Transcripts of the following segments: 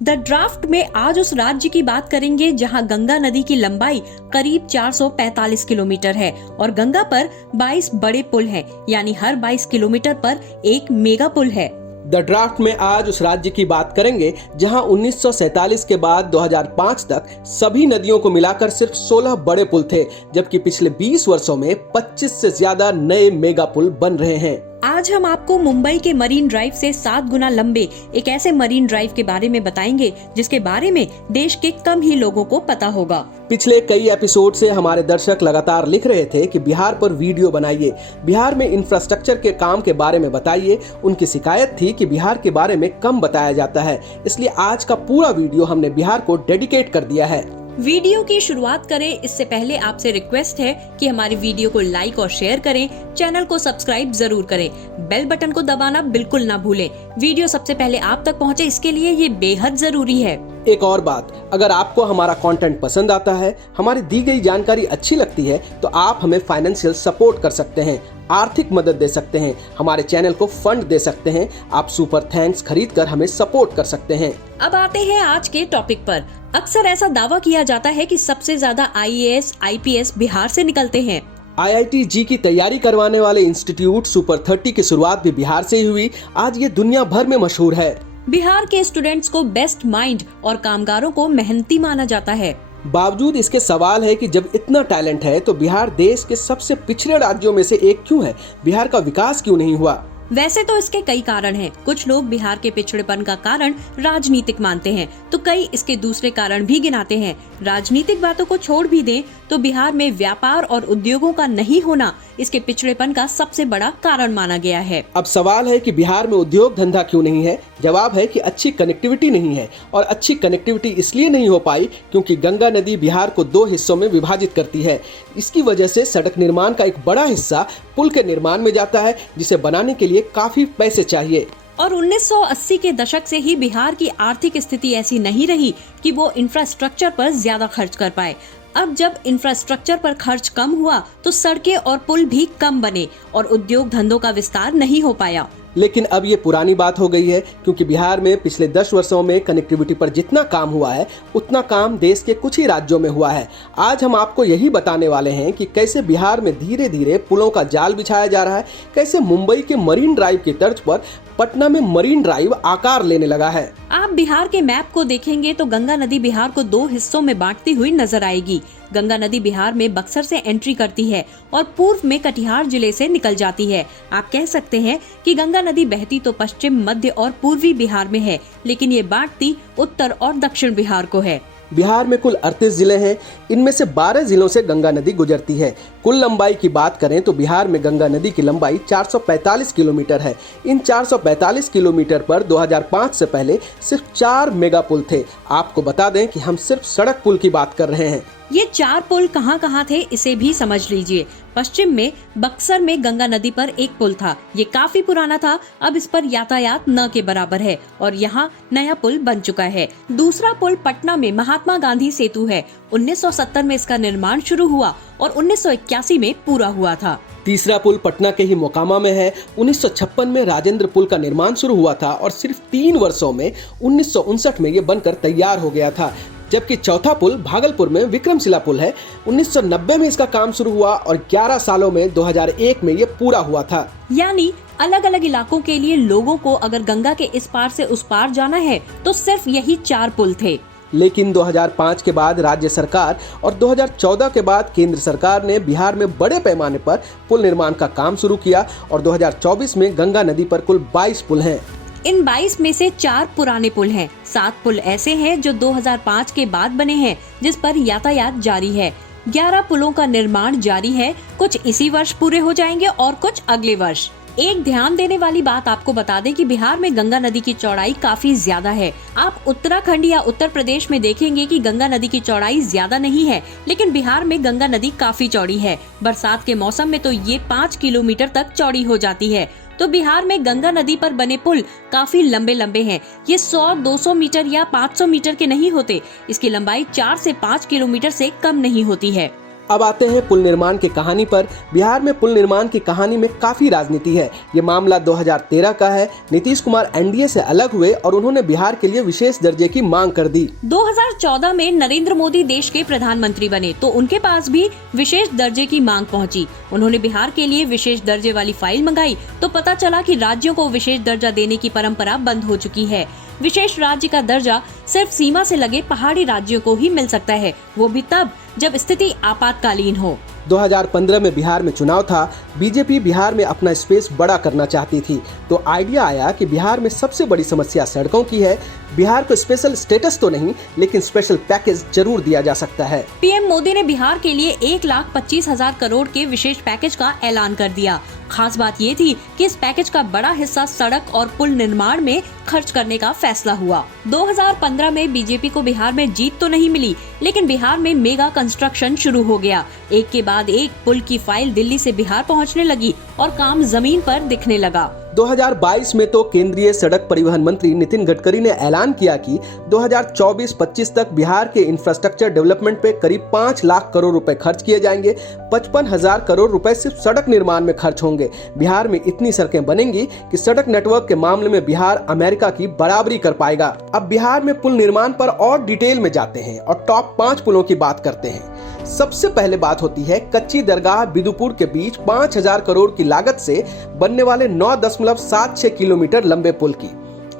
The draft में आज उस राज्य की बात करेंगे जहां गंगा नदी की लंबाई करीब 445 किलोमीटर है और गंगा पर 22 बड़े पुल हैं, यानी हर 22 किलोमीटर पर एक मेगा पुल है। द ड्राफ्ट में आज उस राज्य की बात करेंगे जहां 1947 के बाद 2005 तक सभी नदियों को मिलाकर सिर्फ 16 बड़े पुल थे, जबकि पिछले 20 वर्षों में 25 से ज्यादा नए मेगा पुल बन रहे हैं। आज हम आपको मुंबई के मरीन ड्राइव से 7 गुना लंबे एक ऐसे मरीन ड्राइव के बारे में बताएंगे जिसके बारे में देश के कम ही लोगों को पता होगा। पिछले कई एपिसोड से हमारे दर्शक लगातार लिख रहे थे कि बिहार पर वीडियो बनाइए, बिहार में इंफ्रास्ट्रक्चर के काम के बारे में बताइए। उनकी शिकायत थी कि बिहार के बारे में कम बताया जाता है, इसलिए आज का पूरा वीडियो हमने बिहार को डेडिकेट कर दिया है। वीडियो की शुरुआत करें इससे पहले आपसे रिक्वेस्ट है कि हमारी वीडियो को लाइक और शेयर करें, चैनल को सब्सक्राइब जरूर करें, बेल बटन को दबाना बिल्कुल ना भूलें। वीडियो सबसे पहले आप तक पहुंचे, इसके लिए ये बेहद जरूरी है। एक और बात, अगर आपको हमारा कंटेंट पसंद आता है, हमारी दी गई जानकारी अच्छी लगती है, तो आप हमें फाइनेंशियल सपोर्ट कर सकते हैं, आर्थिक मदद दे सकते हैं, हमारे चैनल को फंड दे सकते हैं। आप सुपर थैंक्स खरीद कर हमें सपोर्ट कर सकते हैं। अब आते हैं आज के टॉपिक पर। अक्सर ऐसा दावा किया जाता है कि सबसे ज्यादा IAS, IPS बिहार से निकलते हैं। IIT-G की तैयारी करवाने वाले इंस्टीट्यूट सुपर 30 की शुरुआत भी बिहार से ही हुई। आज ये दुनिया भर में मशहूर है। बिहार के स्टूडेंट्स को बेस्ट माइंड और कामगारों को मेहनती माना जाता है। बावजूद इसके सवाल है कि जब इतना टैलेंट है तो बिहार देश के सबसे पिछड़े राज्यों में से एक क्यों है? बिहार का विकास क्यों नहीं हुआ? वैसे तो इसके कई कारण हैं। कुछ लोग बिहार के पिछड़ेपन का कारण राजनीतिक मानते हैं, तो कई इसके दूसरे कारण भी गिनाते हैं। राजनीतिक बातों को छोड़ भी दें तो बिहार में व्यापार और उद्योगों का नहीं होना इसके पिछड़ेपन का सबसे बड़ा कारण माना गया है। अब सवाल है कि बिहार में उद्योग धंधा क्यों नहीं है? जवाब है कि अच्छी कनेक्टिविटी नहीं है, और अच्छी कनेक्टिविटी इसलिए नहीं हो पाई क्योंकि गंगा नदी बिहार को 2 हिस्सों में विभाजित करती है। इसकी वजह से सड़क निर्माण का एक बड़ा हिस्सा पुल के निर्माण में जाता है, जिसे बनाने के लिए काफी पैसे चाहिए। और 1980 के दशक से ही बिहार की आर्थिक स्थिति ऐसी नहीं रही कि वो इंफ्रास्ट्रक्चर पर ज्यादा खर्च कर पाए। अब जब इंफ्रास्ट्रक्चर पर खर्च कम हुआ तो सड़कें और पुल भी कम बने और उद्योग धंधों का विस्तार नहीं हो पाया। लेकिन अब ये पुरानी बात हो गई है, क्योंकि बिहार में पिछले 10 वर्षों में कनेक्टिविटी पर जितना काम हुआ है उतना काम देश के कुछ ही राज्यों में हुआ है। आज हम आपको यही बताने वाले हैं कि कैसे बिहार में धीरे धीरे पुलों का जाल बिछाया जा रहा है, कैसे मुंबई के मरीन ड्राइव की तर्ज पर पटना में मरीन ड्राइव आकार लेने लगा है। आप बिहार के मैप को देखेंगे तो गंगा नदी बिहार को 2 हिस्सों में बांटती हुई नजर आएगी। गंगा नदी बिहार में बक्सर से एंट्री करती है और पूर्व में कटिहार जिले से निकल जाती है। आप कह सकते हैं कि गंगा नदी बहती तो पश्चिम, मध्य और पूर्वी बिहार में है, लेकिन ये बांटती उत्तर और दक्षिण बिहार को है। बिहार में कुल 38 जिले हैं, इनमें से 12 जिलों से गंगा नदी गुजरती है। कुल लंबाई की बात करें तो बिहार में गंगा नदी की लंबाई 445 किलोमीटर है। इन 445 किलोमीटर पर 2005 से पहले सिर्फ 4 मेगा पुल थे। आपको बता दें कि हम सिर्फ सड़क पुल की बात कर रहे हैं। ये 4 पुल कहाँ थे इसे भी समझ लीजिए। पश्चिम में बक्सर में गंगा नदी पर एक पुल था, ये काफी पुराना था, अब इस पर यातायात न के बराबर है और यहाँ नया पुल बन चुका है। दूसरा पुल पटना में महात्मा गांधी सेतु है। 1970 में इसका निर्माण शुरू हुआ और 1981 में पूरा हुआ था। तीसरा पुल पटना के ही मोकामा में है। 1956 में राजेंद्र पुल का निर्माण शुरू हुआ था और सिर्फ 3 वर्षों में 1959 में ये बनकर तैयार हो गया था। जबकि चौथा पुल भागलपुर में विक्रमशिला पुल है। 1990 में इसका काम शुरू हुआ और 11 सालों में 2001 में ये पूरा हुआ था। यानी अलग अलग इलाकों के लिए लोगों को अगर गंगा के इस पार से उस पार जाना है तो सिर्फ यही 4 पुल थे। लेकिन 2005 के बाद राज्य सरकार और 2014 के बाद केंद्र सरकार ने बिहार में बड़े पैमाने पर पुल निर्माण का काम शुरू किया और 2024 में गंगा नदी पर कुल 22 पुल हैं। इन 22 में से 4 पुराने पुल हैं। 7 पुल ऐसे हैं जो 2005 के बाद बने हैं, जिस पर यातायात जारी है। 11 पुलों का निर्माण जारी है, कुछ इसी वर्ष पूरे हो जाएंगे और कुछ अगले वर्ष। एक ध्यान देने वाली बात आपको बता दें कि बिहार में गंगा नदी की चौड़ाई काफी ज्यादा है। आप उत्तराखंड या उत्तर प्रदेश में देखेंगे कि गंगा नदी की चौड़ाई ज्यादा नहीं है, लेकिन बिहार में गंगा नदी काफी चौड़ी है। बरसात के मौसम में तो ये 5 किलोमीटर तक चौड़ी हो जाती है। तो बिहार में गंगा नदी पर बने पुल काफी लंबे लंबे हैं। ये 100, 200 मीटर या 500 मीटर के नहीं होते। इसकी लंबाई 4 से 5 किलोमीटर से कम नहीं होती है। अब आते हैं पुल निर्माण की कहानी पर। बिहार में पुल निर्माण की कहानी में काफी राजनीति है। ये मामला 2013 का है। नीतीश कुमार एनडीए से अलग हुए और उन्होंने बिहार के लिए विशेष दर्जे की मांग कर दी। 2014 में नरेंद्र मोदी देश के प्रधानमंत्री बने तो उनके पास भी विशेष दर्जे की मांग पहुंची। उन्होंने बिहार के लिए विशेष दर्जे वाली फाइल मंगाई तो पता चला कि राज्यों को विशेष दर्जा देने की परंपरा बंद हो चुकी है। विशेष राज्य का दर्जा सिर्फ सीमा से लगे पहाड़ी राज्यों को ही मिल सकता है, वो भी तब जब स्थिति आपातकालीन हो। 2015 में बिहार में चुनाव था। बीजेपी बिहार में अपना स्पेस बड़ा करना चाहती थी, तो आइडिया आया कि बिहार में सबसे बड़ी समस्या सड़कों की है। बिहार को स्पेशल स्टेटस तो नहीं, लेकिन स्पेशल पैकेज जरूर दिया जा सकता है। पीएम मोदी ने बिहार के लिए 1,25,000 करोड़ के विशेष पैकेज का ऐलान कर दिया। खास बात ये थी कि इस पैकेज का बड़ा हिस्सा सड़क और पुल निर्माण में खर्च करने का फैसला हुआ। 2015 में बीजेपी को बिहार में जीत तो नहीं मिली, लेकिन बिहार में मेगा कंस्ट्रक्शन शुरू हो गया। एक के बाद एक पुल की फाइल दिल्ली से बिहार पहुंचने लगी और काम जमीन पर दिखने लगा। 2022 में तो केंद्रीय सड़क परिवहन मंत्री नितिन गडकरी ने ऐलान किया कि 2024-25 तक बिहार के इंफ्रास्ट्रक्चर डेवलपमेंट पे करीब 5 लाख करोड़ रुपए खर्च किए जाएंगे। 55,000 करोड़ रुपए सिर्फ सड़क निर्माण में खर्च होंगे। बिहार में इतनी सड़कें बनेंगी कि सड़क नेटवर्क के मामले में बिहार अमेरिका की बराबरी कर पाएगा। अब बिहार में पुल निर्माण पर और डिटेल में जाते हैं और टॉप 5 पुलों की बात करते हैं। सबसे पहले बात होती है कच्ची दरगाह बिदुपुर के बीच 5,000 करोड़ की लागत से बनने वाले 9.76 किलोमीटर लंबे पुल की।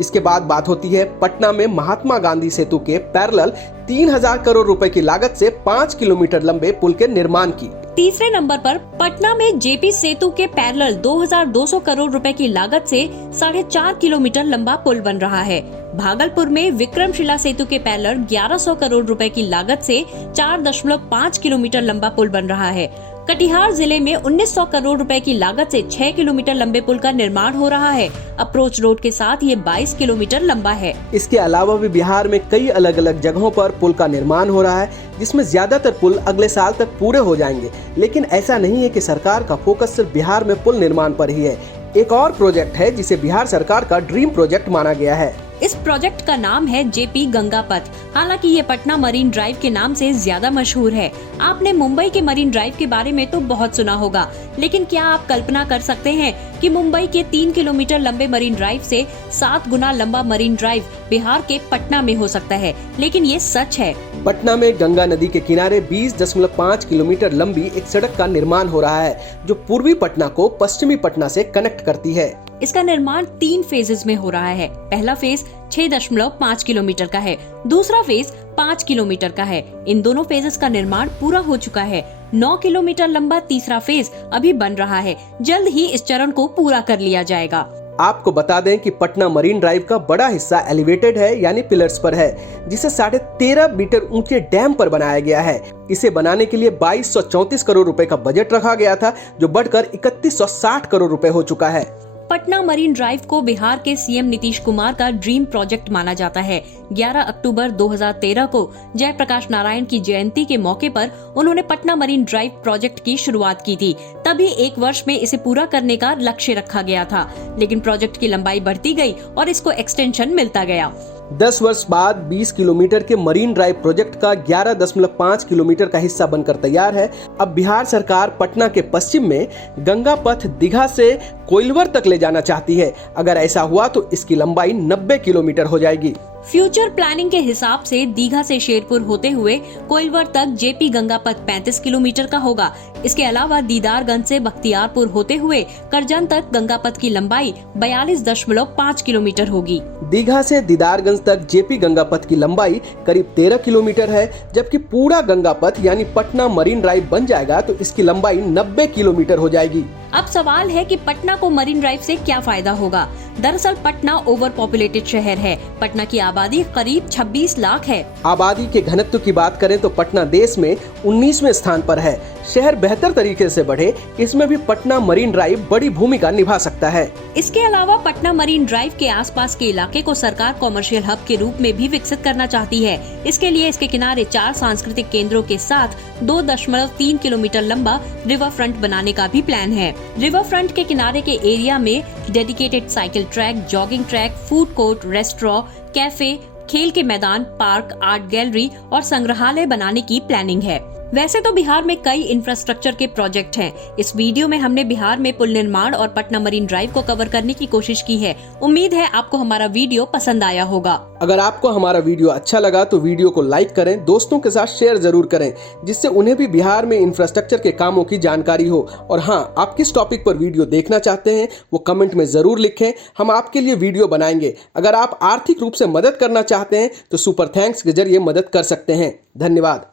इसके बाद बात होती है पटना में महात्मा गांधी सेतु के पैरेलल 3,000 करोड़ रुपए की लागत से 5 किलोमीटर लंबे पुल के निर्माण की। तीसरे नंबर पर पटना में जेपी सेतु के पैरेलल 2,200 करोड़ रुपए की लागत से 4.5 किलोमीटर लंबा पुल बन रहा है। भागलपुर में विक्रमशिला सेतु के पैरेलल 1100 करोड़ रुपए की लागत से 4.5 किलोमीटर लंबा पुल बन रहा है। कटिहार जिले में 1900 करोड़ रुपए की लागत से 6 किलोमीटर लंबे पुल का निर्माण हो रहा है। अप्रोच रोड के साथ ये 22 किलोमीटर लंबा है। इसके अलावा भी बिहार में कई अलग अलग जगहों पर पुल का निर्माण हो रहा है, जिसमें ज्यादातर पुल अगले साल तक पूरे हो जाएंगे। लेकिन ऐसा नहीं है कि सरकार का फोकस सिर्फ बिहार में पुल निर्माण पर ही है। एक और प्रोजेक्ट है जिसे बिहार सरकार का ड्रीम प्रोजेक्ट माना गया है। इस प्रोजेक्ट का नाम है जेपी गंगा पथ। हालांकि ये पटना मरीन ड्राइव के नाम से ज्यादा मशहूर है। आपने मुंबई के मरीन ड्राइव के बारे में तो बहुत सुना होगा, लेकिन क्या आप कल्पना कर सकते हैं कि मुंबई के 3 किलोमीटर लंबे मरीन ड्राइव से 7 गुना लंबा मरीन ड्राइव बिहार के पटना में हो सकता है? लेकिन ये सच है। पटना में गंगा नदी के किनारे 20.5 किलोमीटर लंबी एक सड़क का निर्माण हो रहा है, जो पूर्वी पटना को पश्चिमी पटना से कनेक्ट करती है। इसका निर्माण 3 फेजेस में हो रहा है। पहला फेज 6.5 किलोमीटर का है, दूसरा फेज 5 किलोमीटर का है। इन दोनों फेजेस का निर्माण पूरा हो चुका है। 9 किलोमीटर लंबा तीसरा फेज अभी बन रहा है। जल्द ही इस चरण को पूरा कर लिया जाएगा। आपको बता दें कि पटना मरीन ड्राइव का बड़ा हिस्सा एलिवेटेड है, यानी पिलर्स पर है, जिसे 13.5 मीटर ऊंचे डैम पर बनाया गया है। इसे बनाने के लिए 2234 करोड़ रुपए का बजट रखा गया था, जो बढ़कर 3160 करोड़ रुपए हो चुका है। पटना मरीन ड्राइव को बिहार के सीएम नीतीश कुमार का ड्रीम प्रोजेक्ट माना जाता है। 11 अक्टूबर 2013 को जयप्रकाश नारायण की जयंती के मौके पर उन्होंने पटना मरीन ड्राइव प्रोजेक्ट की शुरुआत की थी। तभी 1 वर्ष में इसे पूरा करने का लक्ष्य रखा गया था, लेकिन प्रोजेक्ट की लंबाई बढ़ती गई और इसको एक्सटेंशन मिलता गया। 10 वर्ष बाद 20 किलोमीटर के मरीन ड्राइव प्रोजेक्ट का 11.5 किलोमीटर का हिस्सा बनकर तैयार है। अब बिहार सरकार पटना के पश्चिम में गंगा पथ दीघा से कोइलवर तक ले जाना चाहती है। अगर ऐसा हुआ तो इसकी लंबाई 90 किलोमीटर हो जाएगी। फ्यूचर प्लानिंग के हिसाब से दीघा से शेरपुर होते हुए कोइलवर तक जेपी गंगा पथ 35 किलोमीटर का होगा। इसके अलावा दीदारगंज से बख्तियारपुर होते हुए करजन तक गंगा पथ की लंबाई 42.5 किलोमीटर होगी। दीघा से दीदारगंज तक जेपी गंगा पथ की लंबाई करीब 13 किलोमीटर है, जबकि पूरा गंगा पथ यानी पटना मरीन ड्राइव बन जाएगा तो इसकी लंबाई 90 किलोमीटर हो जाएगी। अब सवाल है कि पटना को मरीन ड्राइव से क्या फायदा होगा। दरअसल पटना ओवर पॉपुलेटेड शहर है। पटना की आबादी करीब 26 लाख है। आबादी के घनत्व की बात करें तो पटना देश में 19वें स्थान पर है। शहर बेहतर तरीके से बढ़े, इसमें भी पटना मरीन ड्राइव बड़ी भूमिका निभा सकता है। इसके अलावा पटना मरीन ड्राइव के आसपास के इलाके को सरकार कॉमर्शियल हब के रूप में भी विकसित करना चाहती है। इसके लिए इसके किनारे 4 सांस्कृतिक केंद्रों के साथ 2.3 किलोमीटर लंबा रिवर फ्रंट बनाने का भी प्लान है। रिवर फ्रंट के किनारे के एरिया में dedicated cycle track, jogging track, food court, restaurant, cafe, खेल के मैदान, पार्क, आर्ट गैलरी और संग्रहालय बनाने की प्लानिंग है। वैसे तो बिहार में कई इंफ्रास्ट्रक्चर के प्रोजेक्ट हैं। इस वीडियो में हमने बिहार में पुल निर्माण और पटना मरीन ड्राइव को कवर करने की कोशिश की है। उम्मीद है आपको हमारा वीडियो पसंद आया होगा। अगर आपको हमारा वीडियो अच्छा लगा तो वीडियो को लाइक करें, दोस्तों के साथ शेयर जरूर करें, जिससे उन्हें भी बिहार में इंफ्रास्ट्रक्चर के कामों की जानकारी हो। और हाँ, आप किस टॉपिक पर वीडियो देखना चाहते हैं वो कमेंट में जरूर लिखें, हम आपके लिए वीडियो बनाएंगे। अगर आप आर्थिक रूप से मदद करना चाहते हैं तो सुपर थैंक्स के जरिए मदद कर सकते हैं। धन्यवाद।